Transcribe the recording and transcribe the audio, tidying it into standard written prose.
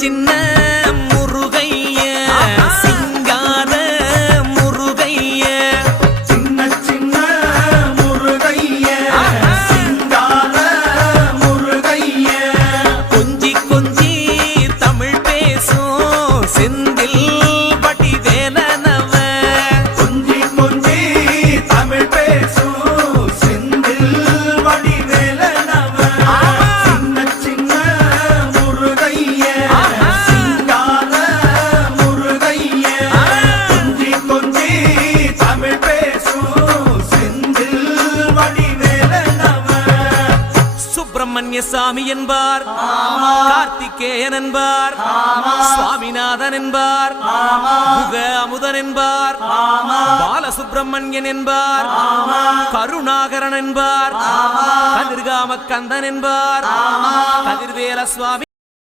சின்ன முருகைய சிங்கார முருகைய சின்ன சின்ன முருகைய சிங்கார முருகைய கொஞ்சி கொஞ்சி தமிழ் பேசும் செந்தில் வடிவேலனவ கொஞ்சி கொஞ்சி தமிழ் பேசும் செந்தில் வடிவேலனவ சின்ன சின்ன முருகைய சிங்கார முருகைய கொஞ்சி கொஞ்சி தமிழ் பேசும் செந்தில் வடிவேலனவ சுப்பிரமணிய சாமி என்பார், கார்த்திகேயன் என்பார், சுவாமிநாதன் என்பார், முக அமுதன் என்பார், பாலசுப்பிரமணியன் என்பார், கருணாகரன் என்பார், கதிர்காம கந்தன் என்பார், கதிர்வேல சுவாமி